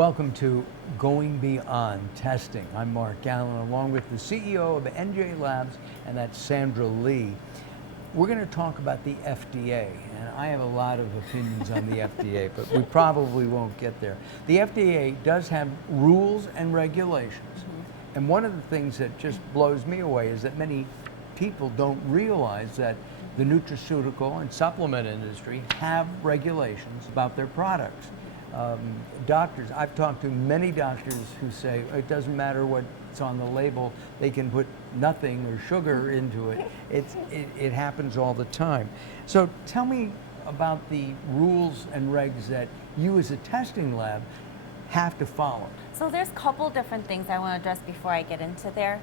Welcome to Going Beyond Testing. I'm Mark Alyn, along with the CEO of NJ Labs, and that's Sandra Lee. We're going to talk about the FDA, and I have a lot of opinions on the FDA, but we probably won't get there. The FDA does have rules and regulations, and one of the things that just blows me away is that many people don't realize that the nutraceutical and supplement industry have regulations about their products. Doctors, I've talked to many doctors who say it doesn't matter what's on the label, they can put nothing or sugar into it. It happens all the time. So tell me about the rules and regs that you as a testing lab have to follow. So there's a couple different things I want to address before I get into there.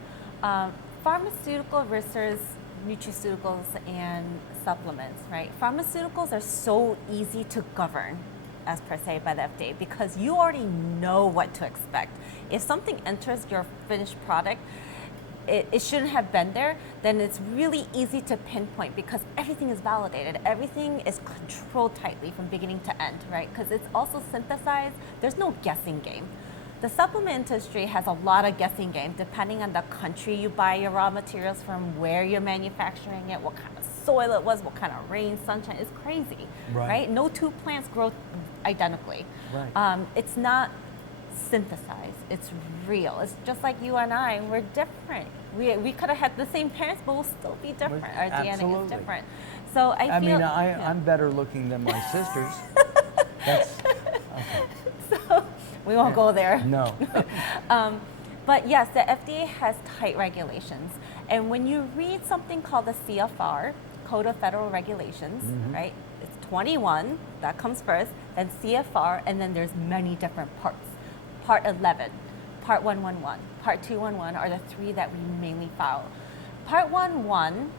Pharmaceutical versus nutraceuticals and supplements, right? Pharmaceuticals are so easy to govern, as per se, by the FDA, because you already know what to expect. If something enters your finished product, it shouldn't have been there, then it's really easy to pinpoint because everything is validated. Everything is controlled tightly from beginning to end, right? Because it's also synthesized, there's no guessing game. The supplement industry has a lot of guessing game depending on the country you buy your raw materials from, where you're manufacturing it, what kind of soil it was, what kind of rain, sunshine. It's crazy, right? No two plants grow identically. Right. It's not synthesized, it's real. It's just like you and I, we're different. We could have had the same parents, but we'll still be different. Our DNA is different. So I feel, I'm better looking than my sisters. That's, okay. So we won't go there. No. But yes, the FDA has tight regulations. And when you read something called the CFR, Code of Federal Regulations, right? It's 21, that comes first, then CFR, and then there's many different parts. Part 11, Part 111, Part 211 are the three that we mainly follow. Part 11,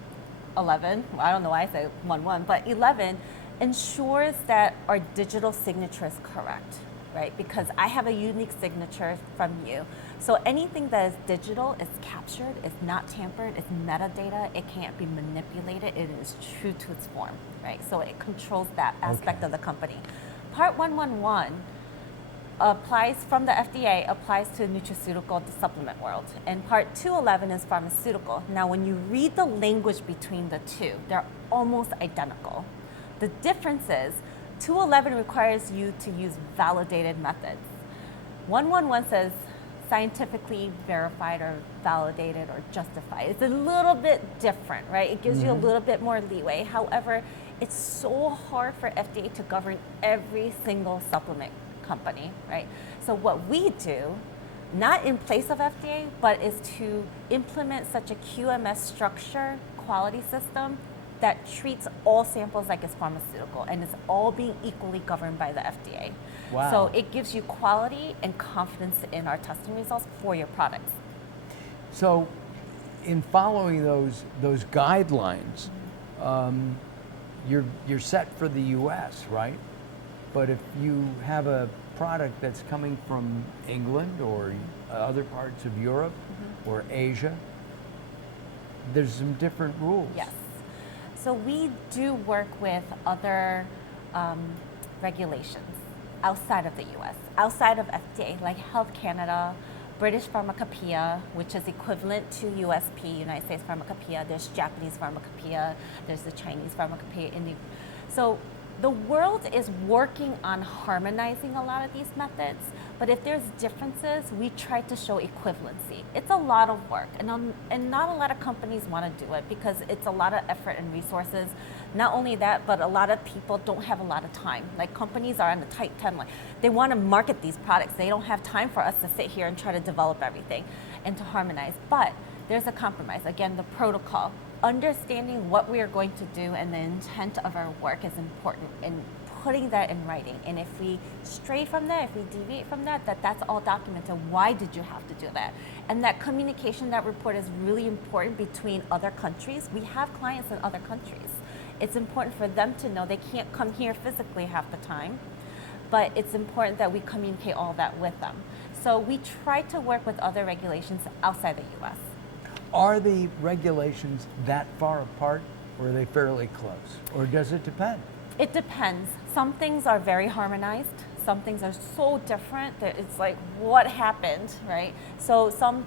I don't know why I say 11, but 11 ensures that our digital signature is correct, right? Because I have a unique signature from you. So anything that is digital is captured, is not tampered, it's metadata, it can't be manipulated, it is true to its form, right? So it controls that aspect of the company. Part 111 applies from the FDA, applies to nutraceutical supplement world. And part 211 is pharmaceutical. Now when you read the language between the two, they're almost identical. The difference is 211 requires you to use validated methods. 111 says scientifically verified or validated or justified. It's a little bit different, right? It gives you a little bit more leeway. However, it's so hard for FDA to govern every single supplement company, right? So what we do, not in place of FDA, but is to implement such a QMS structure, quality system, that treats all samples like it's pharmaceutical, and it's all being equally governed by the FDA. Wow. So it gives you quality and confidence in our testing results for your products. So in following those guidelines, you're set for the US, right? But if you have a product that's coming from England or other parts of Europe or Asia, there's some different rules. Yes. So we do work with other regulations outside of the US, outside of FDA, like Health Canada, British Pharmacopoeia, which is equivalent to USP, United States Pharmacopoeia. There's Japanese Pharmacopoeia, there's the Chinese Pharmacopoeia. So the world is working on harmonizing a lot of these methods, but if there's differences, we try to show equivalency. It's a lot of work, and not a lot of companies want to do it because it's a lot of effort and resources. Not only that, but a lot of people don't have a lot of time. Like companies are on a tight timeline. They want to market these products. They don't have time for us to sit here and try to develop everything and to harmonize. But there's a compromise. Again, the protocol. Understanding what we are going to do and the intent of our work is important, and putting that in writing. And if we stray from that, if we deviate from that, that's all documented. Why did you have to do that? And that communication, that report is really important between other countries. We have clients in other countries. It's important for them to know they can't come here physically half the time, but it's important that we communicate all that with them. So we try to work with other regulations outside the US. Are the regulations that far apart, or are they fairly close? Or does it depend? It depends. Some things are very harmonized. some things are so different that it's like, what happened, right? So some,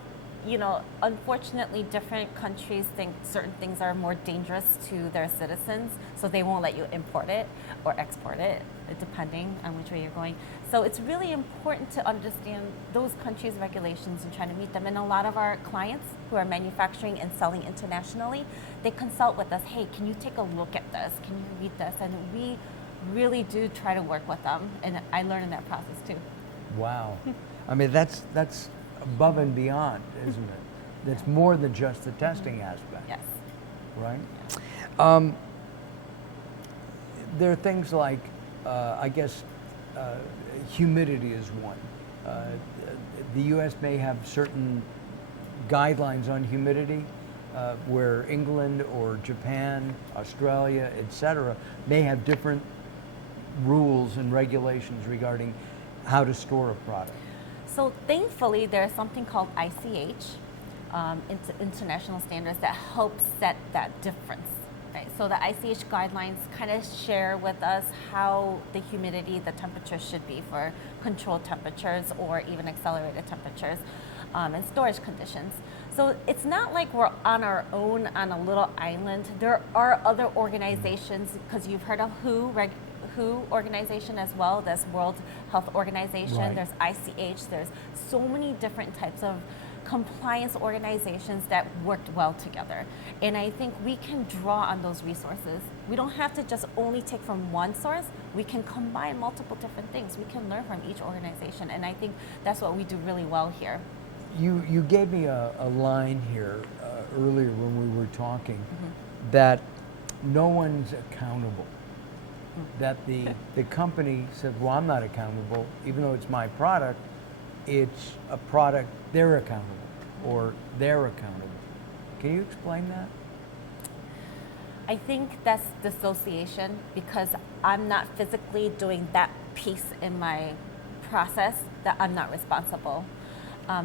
unfortunately, different countries think certain things are more dangerous to their citizens, so they won't let you import it or export it, depending on which way you're going. So it's really important to understand those countries' regulations and try to meet them. And a lot of our clients who are manufacturing and selling internationally, they consult with us, hey, can you take a look at this? Can you read this? And we really do try to work with them, and I learn in that process too. Wow. I mean, that's above and beyond, isn't it? That's more than just the testing aspect. Yes. Right? Yeah. There are things like, I guess, humidity is one. The U.S. may have certain guidelines on humidity, where England or Japan, Australia, etc., may have different rules and regulations regarding how to store a product. So thankfully, there's something called ICH, international standards, that help set that difference. Right? So the ICH guidelines kind of share with us how the humidity, the temperature should be for controlled temperatures or even accelerated temperatures and storage conditions. So it's not like we're on our own on a little island. There are other organizations, because you've heard of WHO organization as well. There's World Health Organization. Right. There's ICH. There's so many different types of compliance organizations that worked well together. And I think we can draw on those resources. We don't have to just only take from one source. We can combine multiple different things. We can learn from each organization. And I think that's what we do really well here. You gave me a line here earlier when we were talking, that no one's accountable. That the company said, well, I'm not accountable, even though it's my product. It's a product, they're accountable, or they're accountable. Can you explain that? I think that's dissociation, because I'm not physically doing that piece in my process, that I'm not responsible.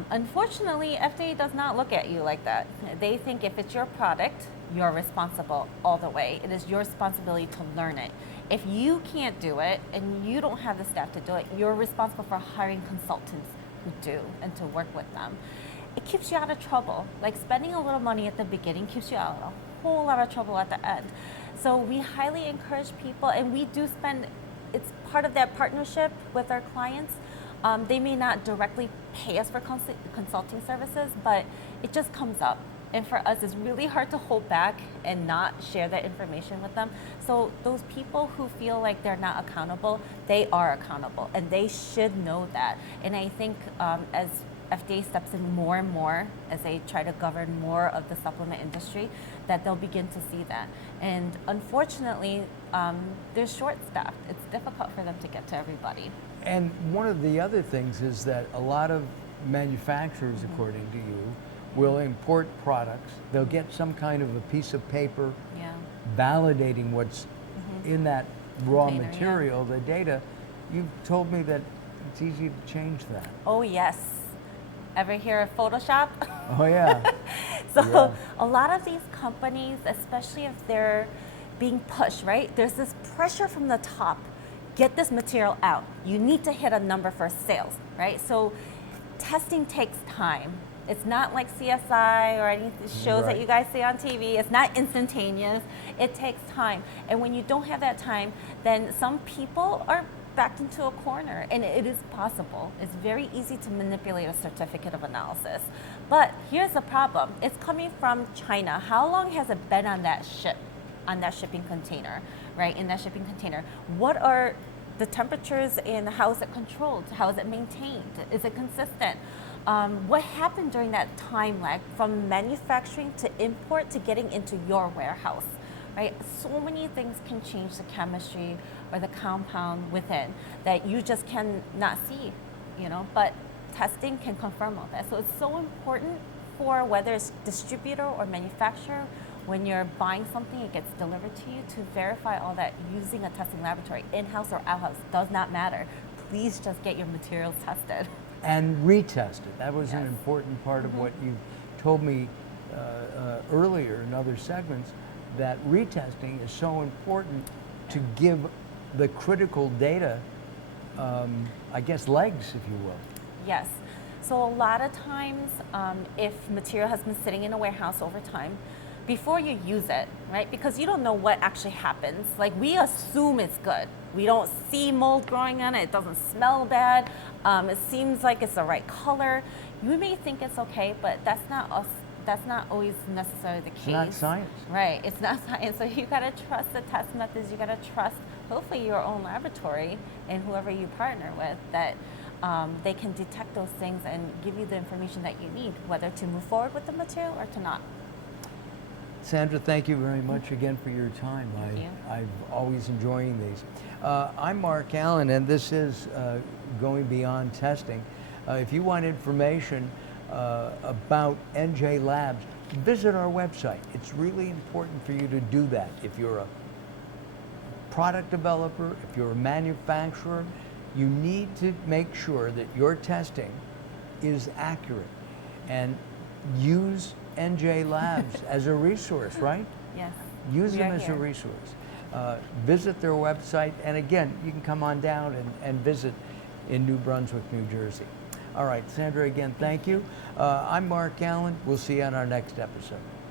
Unfortunately, FDA does not look at you like that. They think if it's your product, you're responsible all the way. It is your responsibility to learn it. If you can't do it and you don't have the staff to do it, you're responsible for hiring consultants who do and to work with them. It keeps you out of trouble. Like spending a little money at the beginning keeps you out of a whole lot of trouble at the end. So we highly encourage people, and we do spend, it's part of that partnership with our clients. They may not directly pay us for consulting services, but it just comes up. And for us, it's really hard to hold back and not share that information with them. So those people who feel like they're not accountable, they are accountable, and they should know that. And I think as FDA steps in more and more, as they try to govern more of the supplement industry, that they'll begin to see that. And unfortunately, they're short-staffed. It's difficult for them to get to everybody. And one of the other things is that a lot of manufacturers, according to you, will import products. They'll get some kind of a piece of paper validating what's in that raw Container, material, the data. You've told me that it's easy to change that. Oh, yes. Ever hear of Photoshop? Oh, yeah. So a lot of these companies, especially if they're being pushed, right? There's this pressure from the top. Get this material out. You need to hit a number for sales, right? So testing takes time. It's not like CSI or any shows that you guys see on TV. It's not instantaneous. It takes time. And when you don't have that time, then some people are backed into a corner, and it is possible. It's very easy to manipulate a certificate of analysis. But here's the problem. It's coming from China. How long has it been on that ship, on that shipping container, right? In that shipping container. What are the temperatures and how is it controlled? How is it maintained? Is it consistent? What happened during that time lag from manufacturing to import to getting into your warehouse, right? So many things can change the chemistry or the compound within that you just cannot see, but testing can confirm all that. So it's so important for whether it's distributor or manufacturer, when you're buying something, it gets delivered to you, to verify all that using a testing laboratory, in-house or out-house, does not matter. Please just get your materials tested. And retested. That was an important part of what you told me earlier in other segments, that retesting is so important to give the critical data I guess, legs, if you will. Yes. So a lot of times, if material has been sitting in a warehouse over time, before you use it, right? Because you don't know what actually happens. Like, we assume it's good. We don't see mold growing on it. It doesn't smell bad. It seems like it's the right color. You may think it's okay, but that's not us. That's not always necessarily the case. It's not science. Right. It's not science. So you gotta trust the test methods. You gotta trust, hopefully, your own laboratory and whoever you partner with, that they can detect those things and give you the information that you need, whether to move forward with the material or to not. Sandra, thank you very much again for your time. Thank you. I've always enjoying these. I'm Mark Alyn, and this is Going Beyond Testing. If you want information about NJ Labs, visit our website. It's really important for you to do that. If you're a product developer, if you're a manufacturer, you need to make sure that your testing is accurate, and use NJ Labs as a resource, right? Yes. Use We them are as here. a resource. Visit their website, and again, you can come on down and visit in New Brunswick, New Jersey. All right, Sandra, again, thank you. I'm Mark Alyn. We'll see you on our next episode.